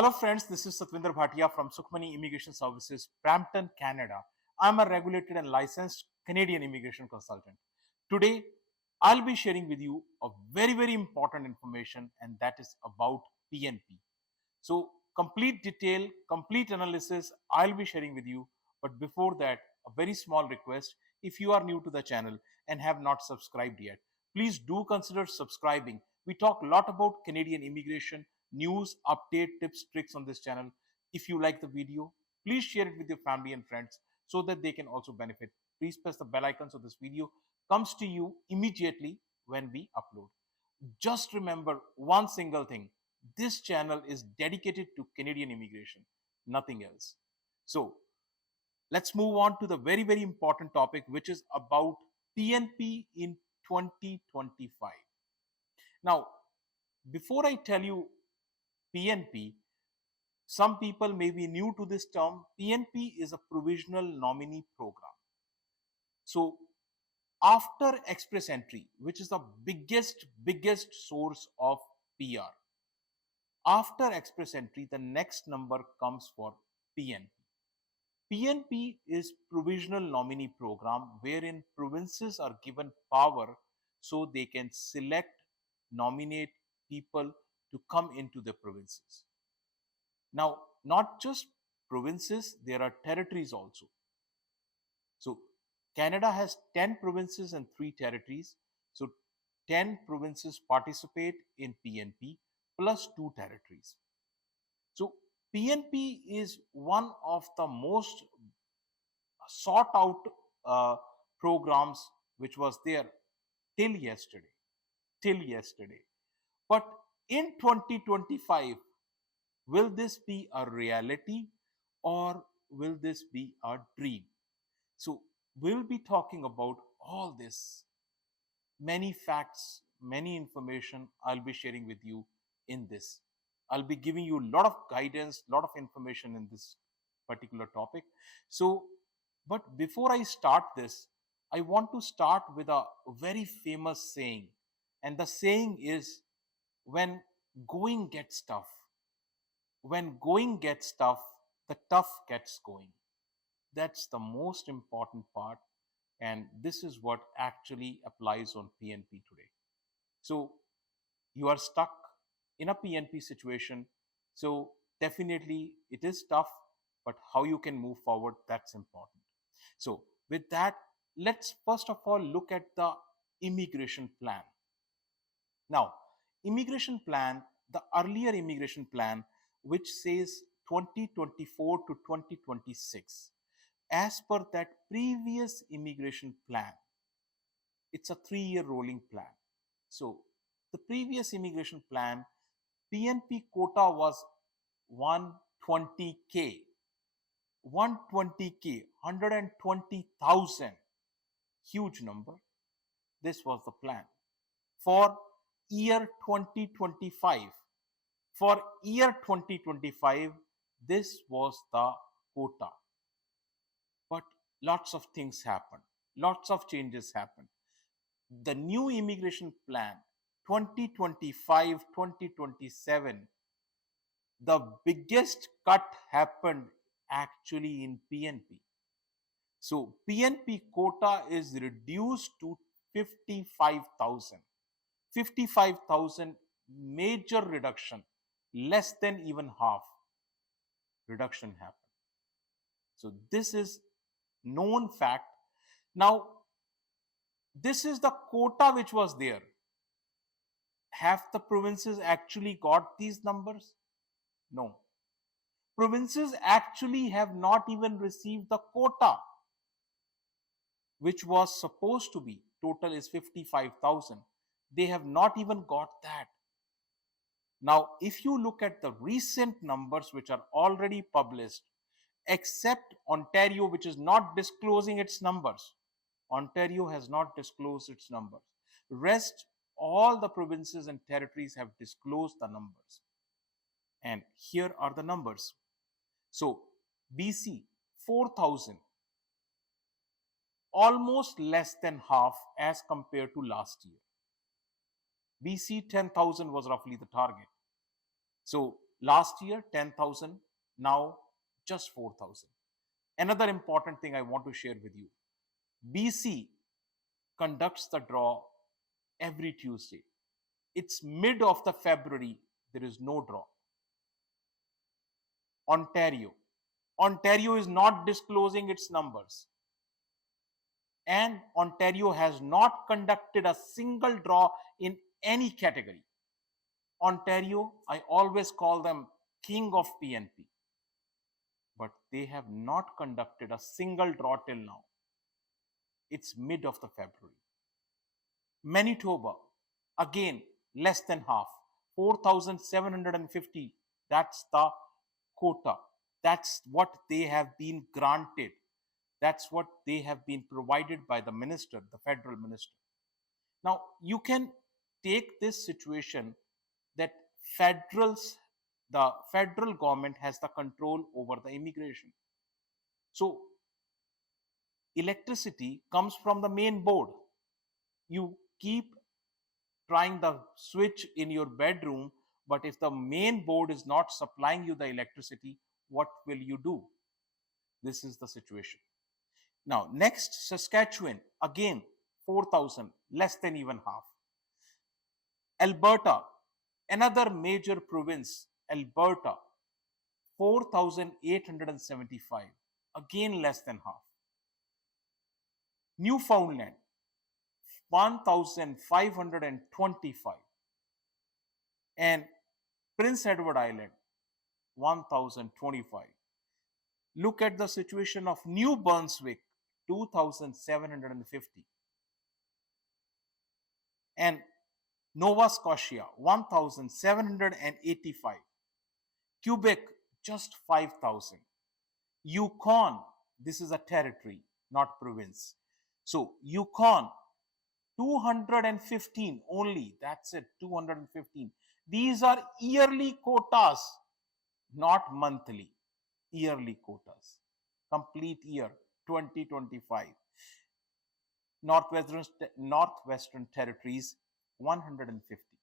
Hello friends, this is Satvinder Bhatia from Sukhmani Immigration Services, Brampton, Canada. I'm a regulated and licensed Canadian immigration consultant. Today, I'll be sharing with you a very important information, and that is about PNP. So complete detail, complete analysis I'll be sharing with you. But before that, a very small request. If you are new to the channel and have not subscribed yet, please do consider subscribing. We talk a lot about Canadian immigration, news, update, tips, tricks on this channel. If you like the video, please share it with your family and friends so that they can also benefit. Please press the bell icon so this video comes to you immediately when we upload. Just remember one single thing. This channel is dedicated to Canadian immigration, nothing else. So let's move on to the very important topic, which is about PNP in 2025. Now, before I tell you PNP, some people may be new to this term. PNP is a provisional nominee program. So after express entry, which is the biggest source of PR, after express entry, the next number comes for PNP. PNP is provisional nominee program wherein provinces are given power so they can select, nominate people to come into the provinces. Now, not just provinces, there are territories also. So, Canada has 10 provinces and 3 territories. So, 10 provinces participate in PNP plus 2 territories. So, PNP is one of the most sought out programs which was there till yesterday. But in 2025, will this be a reality or will this be a dream? So we'll be talking about all this, many facts, many information I'll be sharing with you in this. I'll be giving you a lot of guidance, lot of information in this particular topic. So, but before I start this, I want to start with a very famous saying. And the saying is, when going gets tough, when going gets tough, the tough gets going. That's the most important part. And this is what actually applies on PNP today. So you are stuck in a PNP situation. So definitely it is tough, but how you can move forward, that's important. So with that, let's first of all look at the immigration plan. Now, immigration plan, the earlier immigration plan, which says 2024 to 2026, as per that previous immigration plan, it's a 3-year rolling plan. So the previous immigration plan, PNP quota was 120K. 120K, 120,000. Huge number. This was the plan. For year 2025, for year 2025, this was the quota. But lots of things happened. Lots of changes happened. The new immigration plan 2025-2027, the biggest cut happened actually in PNP. So PNP quota is reduced to 55,000. 55,000, major reduction, less than even half reduction happened. So this is known fact. Now, this is the quota which was there. Have the provinces actually got these numbers? No. Provinces actually have not even received the quota, which was supposed to be, total is 55,000. They have not even got that. Now, if you look at the recent numbers which are already published, except Ontario, which is not disclosing its numbers, Ontario has not disclosed its numbers. Rest, all the provinces and territories have disclosed the numbers. And here are the numbers. So, BC, 4,000, almost less than half as compared to last year. BC, 10,000 was roughly the target. So, Last year, 10,000, now just 4,000. Another important thing I want to share with you, BC conducts the draw every Tuesday. It's mid of the February, there is no draw. Ontario. Ontario is not disclosing its numbers. And Ontario has not conducted a single draw in any category. Ontario, I always call them king of PNP, but they have not conducted a single draw till now. It's mid of the February. Manitoba, again, less than half, 4,750. That's the quota. That's what they have been granted. That's what they have been provided by the minister, the federal minister. Now, you can take this situation that the federal government has the control over the immigration. So, electricity comes from the main board. You keep trying the switch in your bedroom, but if the main board is not supplying you the electricity, what will you do? This is the situation. Now, next, Saskatchewan, again, 4,000, less than even half. Alberta, another major province, Alberta, 4,875, again less than half. Newfoundland, 1,525. And Prince Edward Island, 1,025. Look at the situation of New Brunswick, 2,750. And Nova Scotia, 1,785. Quebec, just 5,000. Yukon, this is a territory, not province. So Yukon, 215 only. That's it, 215. These are yearly quotas, not monthly. Yearly quotas. Complete year, 2025. Northwestern Territories, 150.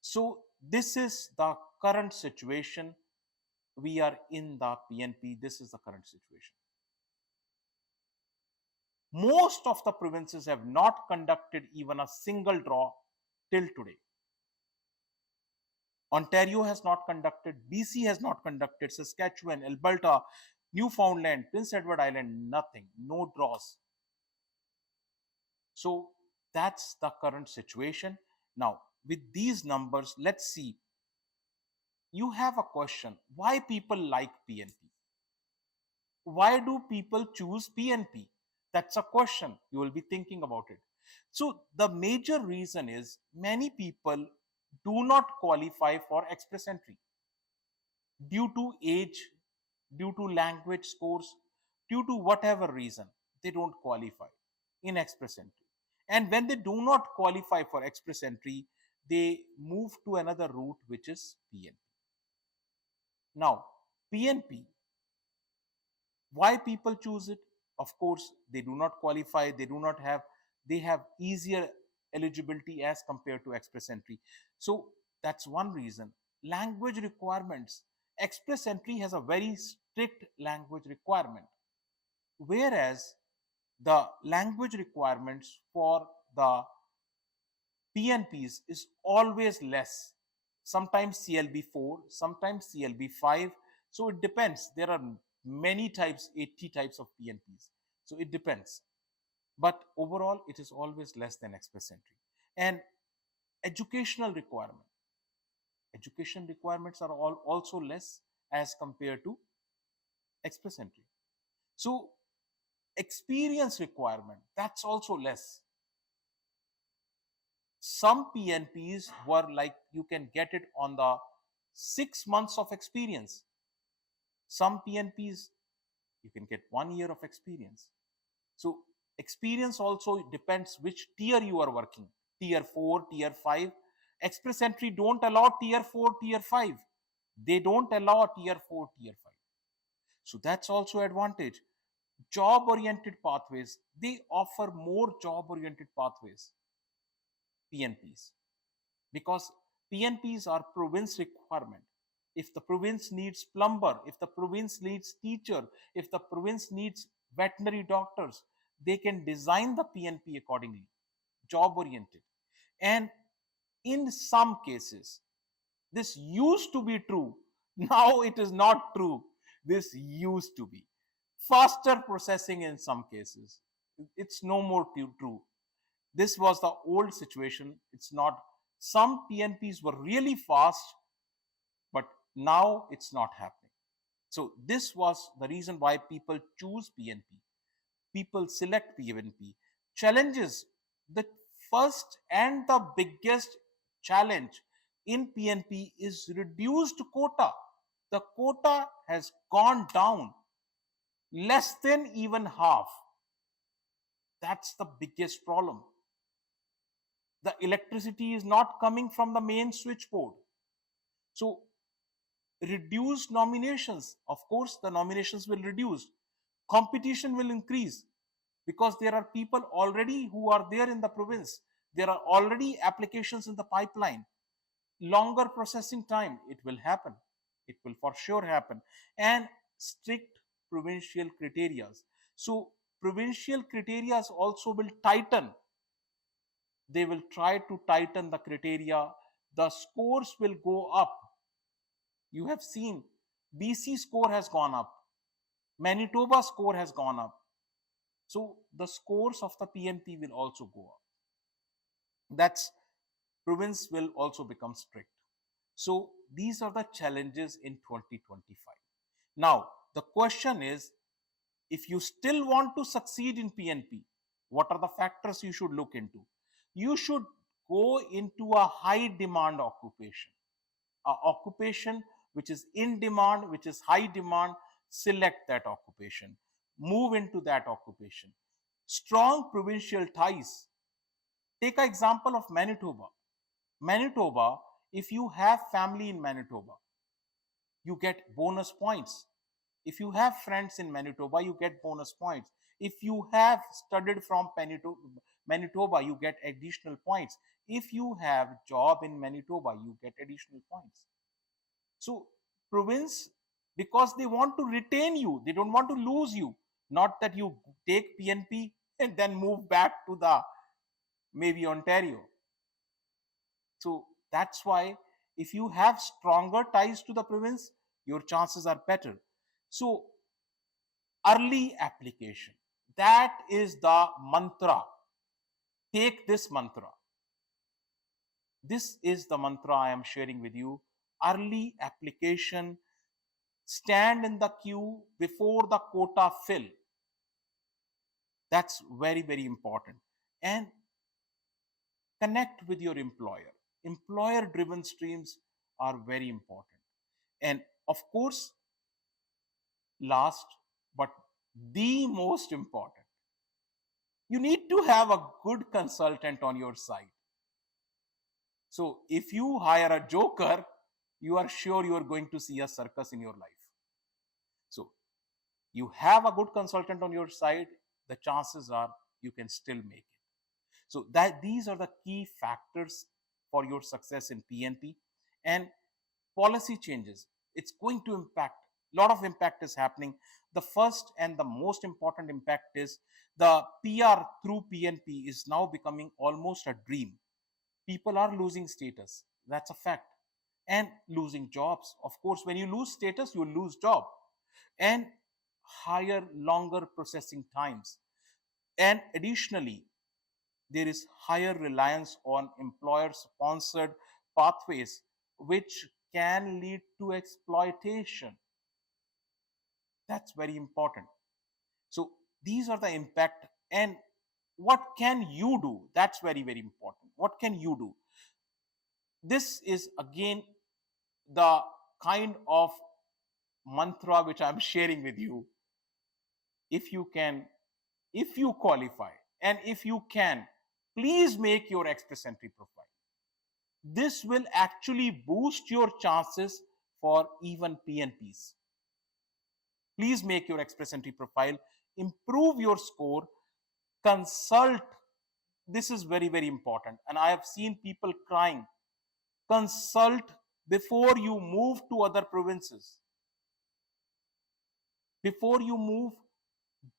So this is the current situation. We are in the PNP. This is the current situation. Most of the provinces have not conducted even a single draw till today. Ontario has not conducted, BC has not conducted, Saskatchewan, Alberta, Newfoundland, Prince Edward Island, nothing, no draws. So that's the current situation. Now, with these numbers, let's see. You have a question, why people like PNP? Why do people choose PNP? That's a question. You will be thinking about it. So the major reason is many people do not qualify for express entry due to age, due to language scores, due to whatever reason. They don't qualify in express entry. And when they do not qualify for express entry, they move to another route, which is PNP. Now, PNP, why people choose it? Of course, they do not qualify, they have easier eligibility as compared to express entry. So that's one reason. Language requirements. Express entry has a very strict language requirement, whereas the language requirements for the PNPs is always less. Sometimes CLB4, sometimes CLB5. So it depends. There are many types, 80 types of PNPs. So it depends. But overall, it is always less than express entry. And educational requirement. Education requirements are also less as compared to express entry. So experience requirement, that's also less. Some PNPs were like you can get it on the 6 months of experience. Some PNPs you can get 1 year of experience. So experience also depends which tier you are working. Tier 4, tier 5. Express entry don't allow tier 4, tier 5. They don't allow tier 4, tier 5. So that's also advantage. Job oriented pathways, they offer more job oriented pathways, PNPs, because PNPs are province requirement. If the province needs plumber, if the province needs teacher, if the province needs veterinary doctors, they can design the PNP accordingly, job oriented. And in some cases, this used to be true. Now it is not true. This used to be. Faster processing in some cases. It's no more true. This was the old situation. It's not. Some PNPs were really fast, but now it's not happening. So this was the reason why people choose PNP. People select PNP. Challenges. The first and the biggest challenge in PNP is reduced quota. The quota has gone down less than even half. That's the biggest problem. The electricity is not coming from the main switchboard. So reduced nominations, of course the nominations will reduce, competition will increase, because there are people already who are there in the province, there are already applications in the pipeline. Longer processing time, it will happen, it will for sure happen. And strict provincial criteria, so provincial criteria also will tighten. They will try to tighten the criteria, the scores will go up. You have seen BC score has gone up, Manitoba score has gone up. So the scores of the PNP will also go up. That's province will also become strict. So these are the challenges in 2025. Now the question is, if you still want to succeed in PNP, what are the factors you should look into? You should go into a high demand occupation, a occupation which is in demand, which is high demand. Select that occupation, move into that occupation. Strong provincial ties. Take an example of Manitoba. Manitoba, if you have family in Manitoba, you get bonus points. If you have friends in Manitoba, you get bonus points. If you have studied from Manitoba, you get additional points. If you have job in Manitoba, you get additional points. So province, because they want to retain you, they don't want to lose you. Not that you take PNP and then move back to the maybe Ontario. So that's why if you have stronger ties to the province, your chances are better. So early application, that is the mantra. Take this mantra. This is the mantra I am sharing with you. Early application, stand in the queue before the quota fill. That's very, very important. And connect with your employer. Employer driven streams are very important. And of course, last but the most important, you need to have a good consultant on your side. So if you hire a joker, you are sure you are going to see a circus in your life. So you have a good consultant on your side, the chances are you can still make it. So that these are the key factors for your success in PNP. And policy changes, it's going to impact, a lot of impact is happening. The first and the most important impact is the PR through PNP is now becoming almost a dream. People are losing status, that's a fact, and losing jobs. Of course, when you lose status, you lose job. And higher, longer processing times. And additionally, there is higher reliance on employer sponsored pathways, which can lead to exploitation. That's very important. So these are the impact. And what can you do? That's very, very important. What can you do? This is again the kind of mantra which I'm sharing with you. If you can, if you qualify, and if you can, please make your express entry profile. This will actually boost your chances for even PNPs. Please make your express entry profile, improve your score, consult. This is very, very important. And I have seen people crying. Consult before you move to other provinces. Before you move,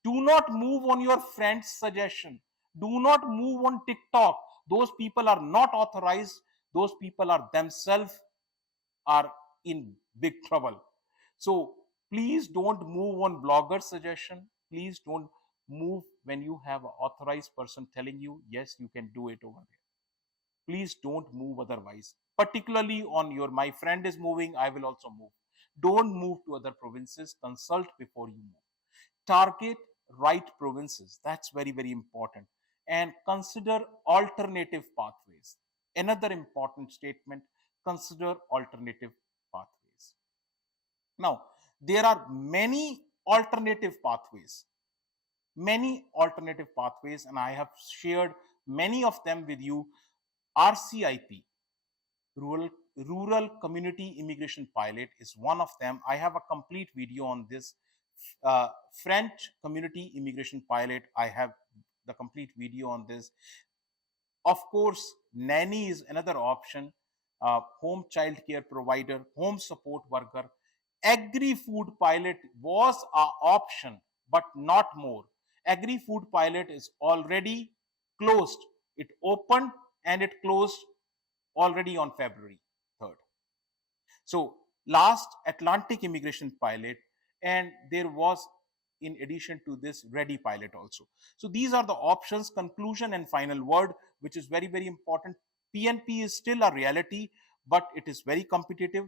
do not move on your friend's suggestion. Do not move on TikTok. Those people are not authorized. Those people are themselves are in big trouble. So please don't move on blogger suggestion. Please don't move when you have an authorized person telling you, yes, you can do it over there. Please don't move otherwise. Particularly on your, my friend is moving, I will also move. Don't move to other provinces. Consult before you move. Target right provinces. That's very, very important. And consider alternative pathways. Another important statement, consider alternative pathways. Now, there are many alternative pathways, and I have shared many of them with you. RCIP, Rural Community Immigration Pilot, is one of them. I have a complete video on this. French Community Immigration Pilot, I have the complete video on this. Of course, nanny is another option. Home child care provider, home support worker. Agri-food pilot was an option, but not more. Agri-food pilot is already closed. It opened and it closed already on February 3rd. So last Atlantic immigration pilot, and there was in addition to this ready pilot also. So these are the options. Conclusion and final word, which is very, very important. PNP is still a reality, but it is very competitive.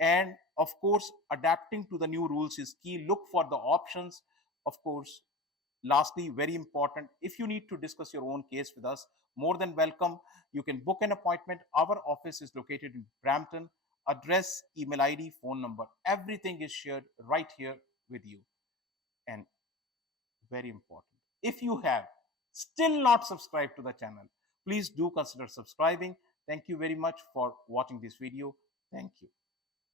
And of course, adapting to the new rules is key. Look for the options. Of course, lastly, very important, if you need to discuss your own case with us, more than welcome. You can book an appointment. Our office is located in Brampton. Address, email ID, phone number, everything is shared right here with you. And very important, if you have still not subscribed to the channel, please do consider subscribing. Thank you very much for watching this video. Thank you.